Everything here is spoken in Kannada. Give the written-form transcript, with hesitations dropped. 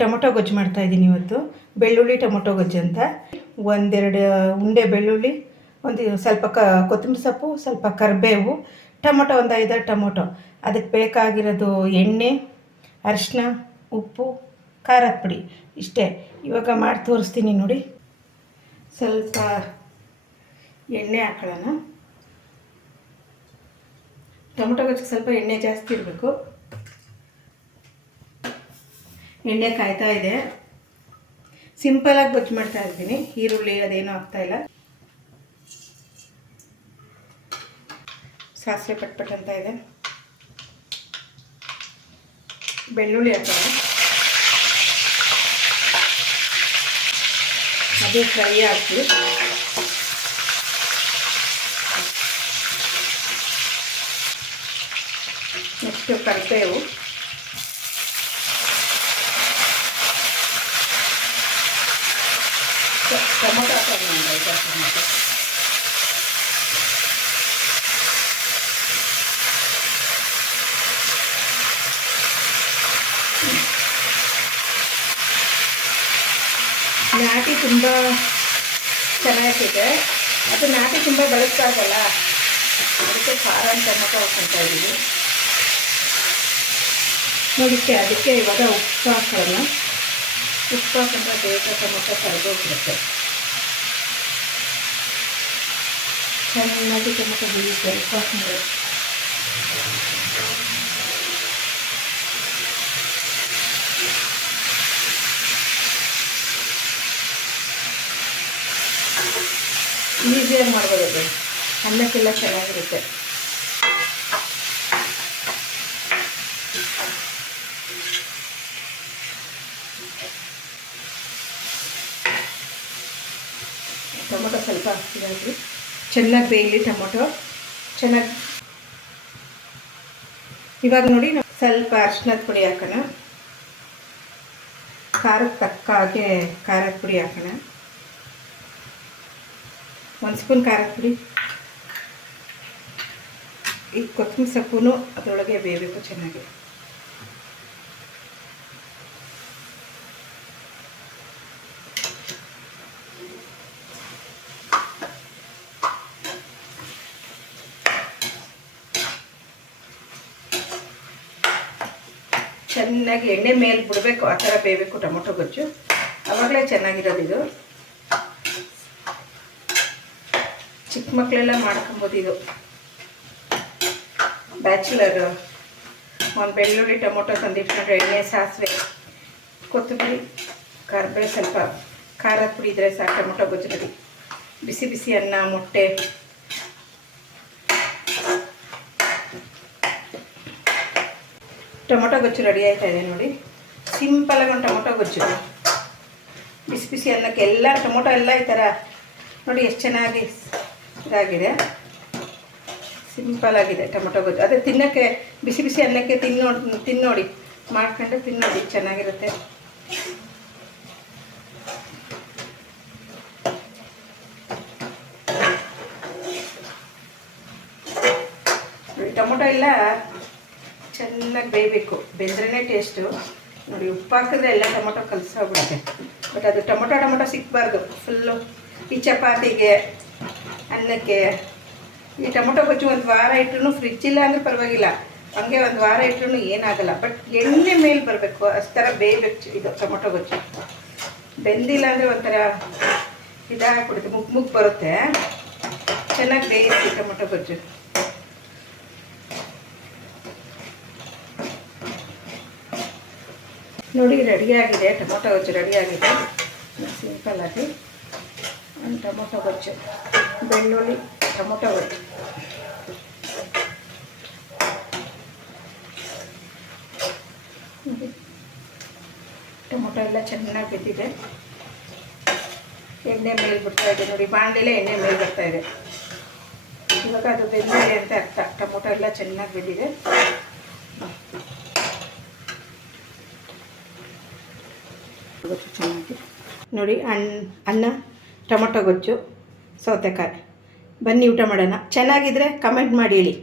ಟೊಮೊಟೊ ಗೊಜ್ಜು ಮಾಡ್ತಾಯಿದ್ದೀನಿ ಇವತ್ತು. ಬೆಳ್ಳುಳ್ಳಿ ಟೊಮೊಟೊ ಗೊಜ್ಜು ಅಂತ. ಒಂದೆರಡು ಉಂಡೆ ಬೆಳ್ಳುಳ್ಳಿ, ಒಂದು ಸ್ವಲ್ಪ ಕೊತ್ತಂಬರಿ ಸೊಪ್ಪು, ಸ್ವಲ್ಪ ಕರಿಬೇವು, ಟೊಮೊಟೊ ಒಂದು 5 ಟೊಮೊಟೊ. ಅದಕ್ಕೆ ಬೇಕಾಗಿರೋದು ಎಣ್ಣೆ, ಅರಿಶಿನ, ಉಪ್ಪು, ಖಾರದ ಪುಡಿ ಇಷ್ಟೇ. ಇವಾಗ ಮಾಡಿ ತೋರಿಸ್ತೀನಿ ನೋಡಿ. ಸ್ವಲ್ಪ ಎಣ್ಣೆ ಹಾಕೊಳ್ಳೋಣ. ಟೊಮೊಟೊ ಗೊಜ್ಜಿಗೆ ಸ್ವಲ್ಪ ಎಣ್ಣೆ ಜಾಸ್ತಿ ಇರಬೇಕು. ಎಣ್ಣೆ ಕಾಯ್ತಾ ಇದೆ. ಸಿಂಪಲಾಗಿ ಗೊಜ್ಜು ಮಾಡ್ತಾ ಇದ್ದೀನಿ. ಈರುಳ್ಳಿ ಅದೇನೂ ಹಾಕ್ತಾಯಿಲ್ಲ. ಸಾಸಿವೆ ಪಟ್ಪಟ್ ಅಂತ ಇದೆ. ಬೆಳ್ಳುಳ್ಳಿ ಹಾಕೋಣ. ಅದು ಫ್ರೈ ಹಾಕಿ ನೆಕ್ಸ್ಟು ಕರಿಬೇವು, ಟೊಮೊಟೊ ಹಾಕೋಣ. ನಾಟಿ ತುಂಬ ಚೆನ್ನಾಗಿದೆ. ಅದು ನಾಟಿ ತುಂಬ ಬಳಸ್ತಾಗಲ್ಲ, ಅದಕ್ಕೆ ಖಾರ ಟೊಮೊಟೊ ಹಾಕ್ಕೊಳ್ತಾ ಇದ್ದೀವಿ ನೋಡಿಕ್ಕೆ. ಅದಕ್ಕೆ ಇವಾಗ ಉಪ್ಪು ಹಾಕೋಣ. ಉಪ್ಪು ಹಾಕೊಂಡ್ರೆ ಬೇಗ ಟೊಮೊಟೊ ಕರಿಗೋಗ್ಬಿಡುತ್ತೆ. ಚೆನ್ನಾಗಿ ಟೊಮೊಟೊ ಬೇಯುತ್ತೆ ಉಪ್ಪು ಹಾಕೊಂಡ್ರೆ. ಈಸಿಯಾಗಿ ಮಾಡ್ಬೋದು. ಅನ್ನಕ್ಕೆಲ್ಲ ಚೆನ್ನಾಗಿರುತ್ತೆ. ಟೊಮೊಟೊ ಸ್ವಲ್ಪ ಹಾಕ್ತಿದ್ರಿ. ಚೆನ್ನಾಗಿ ಬೇಯಲಿ ಟೊಮೊಟೊ ಚೆನ್ನಾಗಿ. ಇವಾಗ ನೋಡಿ ಸ್ವಲ್ಪ ಅರಿಶಿನದ ಪುಡಿ ಹಾಕೋಣ. ಖಾರಕ್ಕೆ ತಕ್ಕ ಹಾಗೆ ಖಾರದ ಪುಡಿ ಹಾಕೋಣ. 1 ಸ್ಪೂನ್ ಖಾರದ ಪುಡಿ. ಈ ಕೊತ್ತಂಬರಿ ಸೊಪ್ಪು ಅದರೊಳಗೆ ಬೇಯಬೇಕು ಚೆನ್ನಾಗಿ. ಚೆನ್ನಾಗಿ ಎಣ್ಣೆ ಮೇಲೆ ಬಿಡಬೇಕು, ಆ ಥರ ಬೇಯಬೇಕು ಟೊಮೊಟೊ ಗೊಜ್ಜು. ಆವಾಗಲೇ ಚೆನ್ನಾಗಿರೋದು ಇದು. ಚಿಕ್ಕ ಮಕ್ಕಳೆಲ್ಲ ಮಾಡ್ಕೊಬೋದು ಇದು. ಬ್ಯಾಚುಲರ್ ಒಂದು ಬೆಳ್ಳುಳ್ಳಿ ಟೊಮೊಟೊ ತಂದಿಟ್ಕೊಂಡ್ರೆ ಎಣ್ಣೆ, ಸಾಸಿವೆ, ಕೊತ್ತಂಬರಿ, ಕರಿಬೇವು, ಸ್ವಲ್ಪ ಖಾರದ ಪುಡಿ ಇದ್ದರೆ ಸಾಕು. ಟೊಮೊಟೊ ಗೊಜ್ಜು ರೆಡಿ. ಬಿಸಿ ಬಿಸಿ ಅನ್ನ, ಮೊಟ್ಟೆ. ಟೊಮೊಟೊ ಗೊಜ್ಜು ರೆಡಿ ಆಯ್ತಾ ಇದೆ ನೋಡಿ. ಸಿಂಪಲಾಗಿ ಒಂದು ಟೊಮೊಟೊ ಗೊಜ್ಜು ಬಿಸಿ ಬಿಸಿ ಅನ್ನಕ್ಕೆ. ಎಲ್ಲ ಟೊಮೊಟೊ ಎಲ್ಲ ಈ ಥರ ನೋಡಿ ಎಷ್ಟು ಚೆನ್ನಾಗಿ ಇದಾಗಿದೆ. ಸಿಂಪಲಾಗಿದೆ ಟೊಮೊಟೊ ಗೊಜ್ಜು. ಅದೇ ತಿನ್ನೋಕ್ಕೆ ಬಿಸಿ ಬಿಸಿ ಅನ್ನಕ್ಕೆ ತಿನ್ನೋಡಿ, ಮಾಡ್ಕೊಂಡು ತಿನ್ನೋಡಿ, ಚೆನ್ನಾಗಿರುತ್ತೆ. ಟೊಮೊಟೊ ಎಲ್ಲ ಚೆನ್ನಾಗಿ ಬೇಯಬೇಕು. ಬೆಂದ್ರೇ ಟೇಸ್ಟು ನೋಡಿ. ಉಪ್ಪು ಹಾಕಿದ್ರೆ ಎಲ್ಲ ಟೊಮೊಟೊ ಕಲಸೋಗ್ಬಿಡುತ್ತೆ. ಬಟ್ ಅದು ಟೊಮೊಟೊ ಸಿಕ್ಕಬಾರ್ದು ಫುಲ್ಲು. ಈ ಚಪಾತಿಗೆ, ಅನ್ನಕ್ಕೆ ಈ ಟೊಮೊಟೊ ಗೊಜ್ಜು 1 ವಾರ ಇಟ್ಟರು ಫ್ರಿಜ್ಜಿಲ್ಲ ಅಂದರೆ ಪರವಾಗಿಲ್ಲ. ಹಂಗೆ 1 ವಾರ ಇಟ್ಟರು ಏನಾಗಲ್ಲ. ಬಟ್ ಎಣ್ಣೆ ಮೇಲೆ ಬರಬೇಕು, ಅಷ್ಟು ಥರ ಬೇಯಬೇಕು ಇದು ಟೊಮೊಟೊ ಗೊಜ್ಜು. ಬೆಂದಿಲ್ಲ ಅಂದರೆ ಒಂಥರ ಇದಾಗ್ಬಿಡುತ್ತೆ, ಮುಗ್ಗು ಬರುತ್ತೆ. ಚೆನ್ನಾಗಿ ಬೇಯಿಸಿ ಟೊಮೊಟೊ ಗೊಜ್ಜು. ನೋಡಿ ರೆಡಿಯಾಗಿದೆ ಟೊಮೊಟೊ ಗೊಜ್ಜು. ರೆಡಿಯಾಗಿದೆ ಸಿಂಪಲ್ಲಾಗಿ ಒಂದು ಟೊಮೊಟೊ ಗೊಜ್ಜು, ಬೆಳ್ಳುಳ್ಳಿ ಟೊಮೊಟೊ ಗೊಜ್ಜು. ಟೊಮೊಟೊ ಎಲ್ಲ ಚೆನ್ನಾಗಿ ಬೆಂದಿದೆ. ಎಣ್ಣೆ ಮೇಲೆ ಬಿಡ್ತಾ ಇದೆ ನೋಡಿ. ಬಾಣಲೆಲ್ಲ ಎಣ್ಣೆ ಮೇಲೆ ಬರ್ತಾ ಇದೆ. ಇವಾಗ ಅದು ಬೆಂದಿದೆ ಅಂತ ಅರ್ಥ. ಟೊಮೊಟೊ ಎಲ್ಲ ಚೆನ್ನಾಗಿ ಬೆಂದಿದೆ. ಗೊಜ್ಜು ಚೆನ್ನಾಗಿ ನೋಡಿ. ಅನ್ನ, ಟೊಮೊಟೊ ಗೊಜ್ಜು, ಸೌತೆಕಾಯಿ. ಬನ್ನಿ ಊಟ ಮಾಡೋಣ. ಚೆನ್ನಾಗಿದ್ದರೆ ಕಮೆಂಟ್ ಮಾಡಿ ಹೇಳಿ.